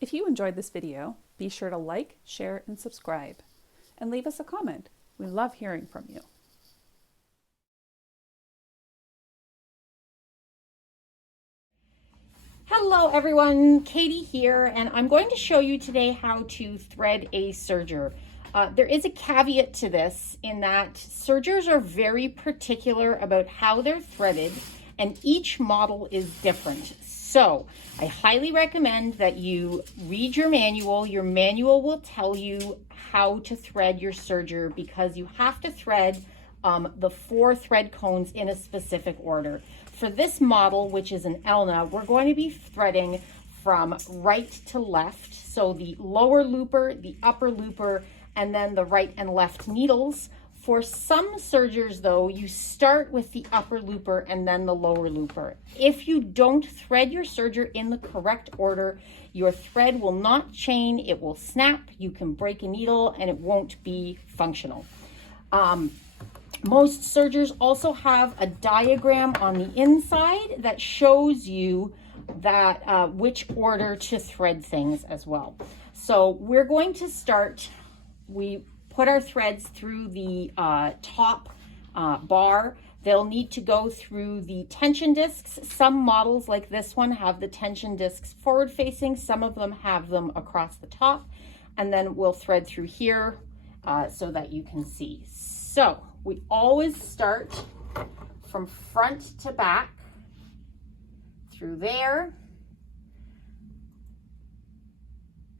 If you enjoyed this video, be sure to like, share, and subscribe, and leave us a comment. We love hearing from you. Hello everyone, Katie here, and I'm going to show you today how to thread a serger. There is a caveat to this in that sergers are very particular about how they're threaded, and each model is different. So I highly recommend that you read your manual. Your manual will tell you how to thread your serger because you have to thread the 4 thread cones in a specific order. For this model, which is an Elna, we're going to be threading from right to left. So the lower looper, the upper looper, and then the right and left needles. For some sergers though, you start with the upper looper and then the lower looper. If you don't thread your serger in the correct order, your thread will not chain, it will snap, you can break a needle, and it won't be functional. Most sergers also have a diagram on the inside that shows you that which order to thread things as well. So we're going to start, we put our threads through the top bar. They'll need to go through the tension discs. Some models like this one have the tension discs forward facing, some of them have them across the top, and then we'll thread through here so that you can see. So we always start from front to back through there.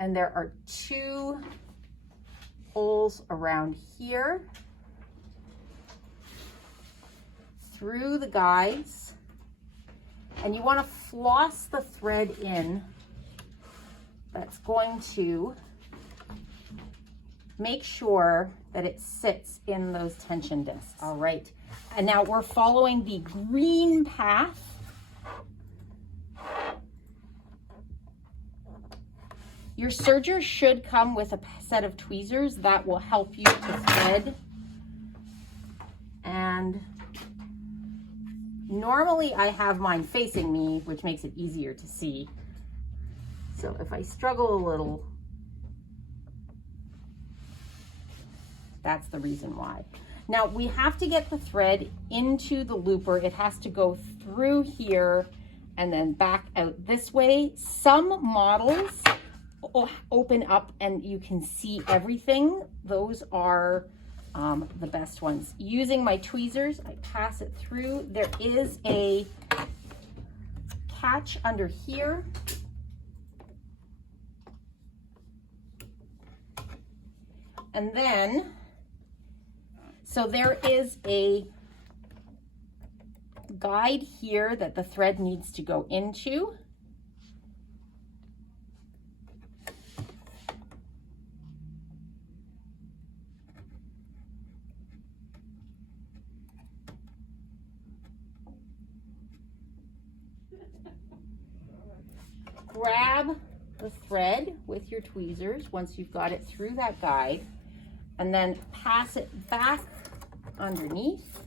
And there are 2 holes around here through the guides. And you want to floss the thread in. That's going to make sure that it sits in those tension discs. All right, and now we're following the green path. Your serger should come with a set of tweezers that will help you to thread. And normally I have mine facing me, which makes it easier to see. So if I struggle a little, that's the reason why. Now we have to get the thread into the looper. It has to go through here and then back out this way. Some models open up and you can see everything. Those are the best ones. Using my tweezers, I pass it through. There is a catch under here. And then so there is a guide here that the thread needs to go into. Grab the thread with your tweezers once you've got it through that guide, and then pass it back underneath.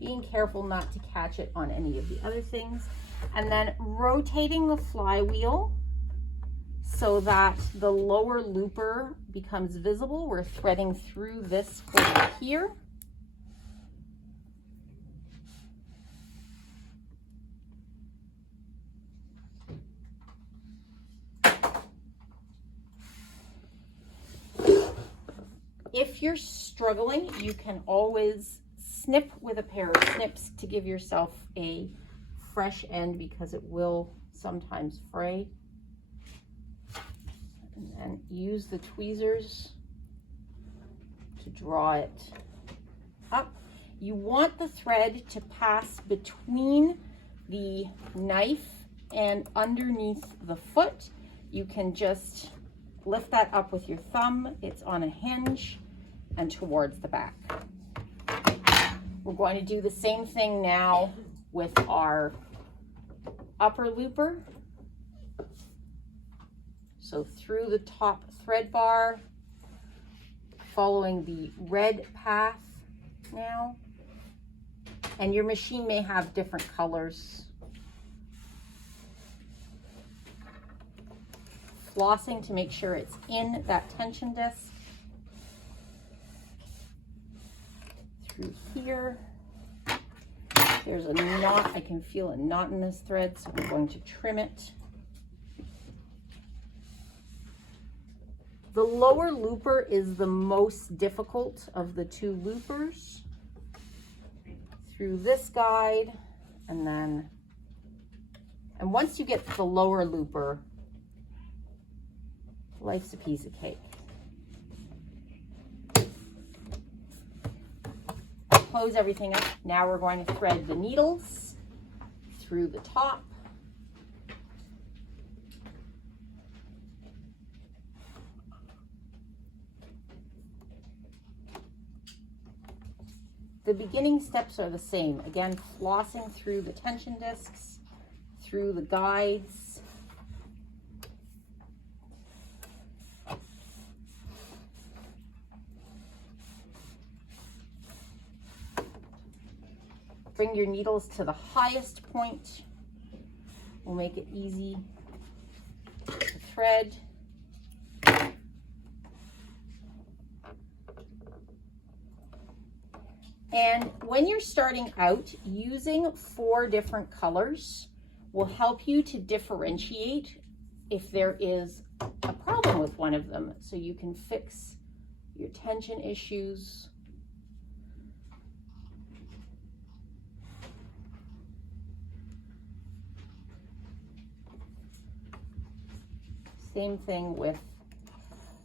Being careful not to catch it on any of the other things. And then rotating the flywheel so that the lower looper becomes visible. We're threading through this over here. If you're struggling, you can always snip with a pair of snips to give yourself a fresh end because it will sometimes fray. And then use the tweezers to draw it up. You want the thread to pass between the knife and underneath the foot. You can just lift that up with your thumb. It's on a hinge and towards the back. We're going to do the same thing now with our upper looper. So through the top thread bar, following the red path now. And your machine may have different colors. Flossing to make sure it's in that tension disc. Through here. There's a knot. I can feel a knot in this thread, so I'm going to trim it. The lower looper is the most difficult of the two loopers. Through this guide, and once you get the lower looper, life's a piece of cake. Close everything up. Now we're going to thread the needles through the top. The beginning steps are the same. Again, flossing through the tension discs, through the guides. Bring your needles to the highest point. We'll make it easy to thread. And when you're starting out, using 4 different colors will help you to differentiate if there is a problem with one of them, so you can fix your tension issues. Same thing with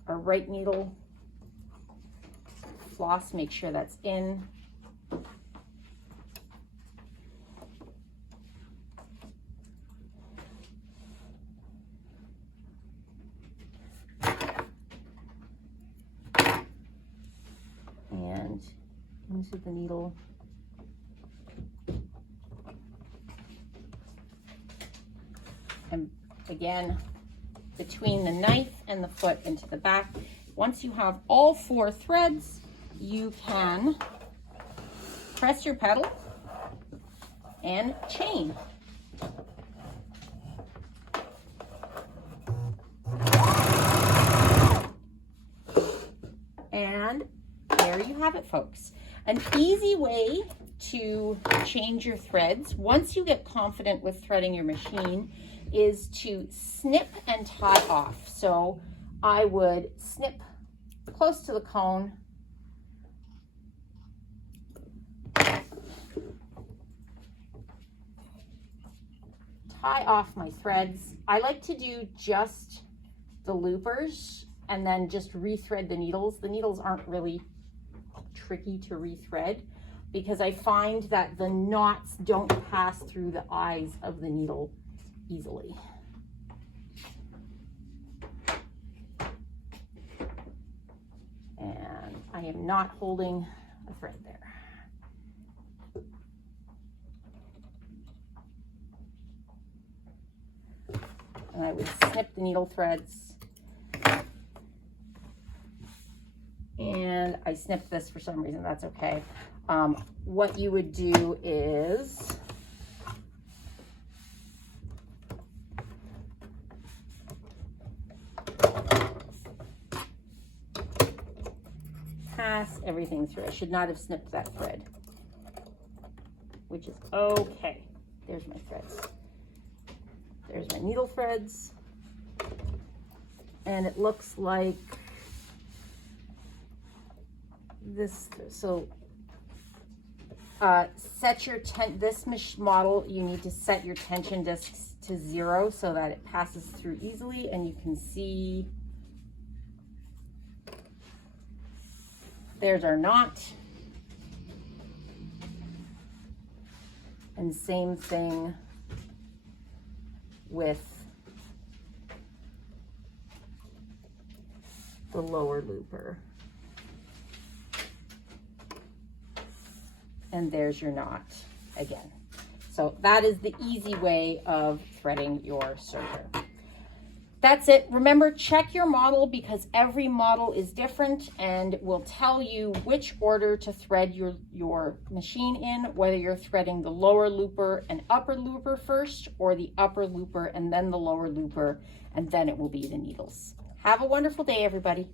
our right needle. Floss, make sure that's in. And into the needle. And again, between the knife and the foot into the back. Once you have all 4 threads, you can press your pedal and chain. And there you have it, folks. An easy way to change your threads, once you get confident with threading your machine, is to snip and tie off. So I would snip close to the cone, tie off my threads. I like to do just the loopers and then just rethread the needles. The needles aren't really tricky to rethread because I find that the knots don't pass through the eyes of the needle easily. And I am not holding a thread there. And I would snip the needle threads. And I snipped this for some reason, that's okay. What you would do is pass everything through. I should not have snipped that thread, which is okay. There's my threads. There's my needle threads. And it looks like this. So set your this model, you need to set your tension discs to 0 so that it passes through easily, and you can see there's our knot. And same thing with the lower looper. And there's your knot again. So that is the easy way of threading your serger. that's it. Remember, check your model because every model is different and will tell you which order to thread your machine in, whether you're threading the lower looper and upper looper first, or the upper looper and then the lower looper, and then it will be the needles. Have a wonderful day, everybody.